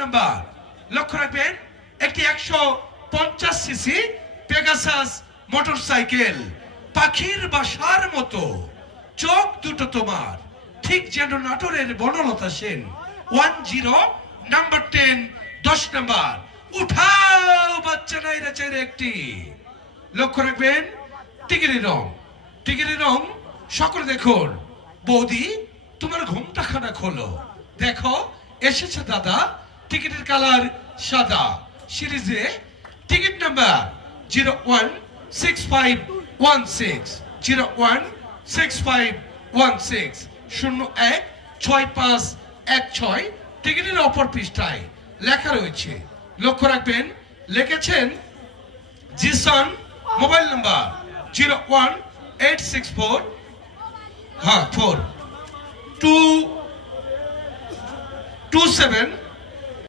Number. লক্ষ্য রাখবেন, একটি 150 সিসি পেগাসাস মোটরসাইকেল, পাখির বাসার মতো, চোখ দুটো তোমার ঠিক যেন নাটোরের বনলতা সেন। 10 number 10 10 number. উঠাও বাচ্চা নাইরা চাইরে একটি। লক্ষ্য রাখবেন, টিকিটের রং সকলে দেখুন। বৌদি তোমার ঘুমটা খানা খোলো, দেখো এসেছে দাদা, টিকিটের কালার সাদা। সিরিজে টিকিট নাম্বার 016516 016516 016516। টিকিটের অপর পৃষ্ঠায় লেখা রয়েছে, লক্ষ্য রাখবেন, লিখেছেন জিসন। Mobile number 01864 4 227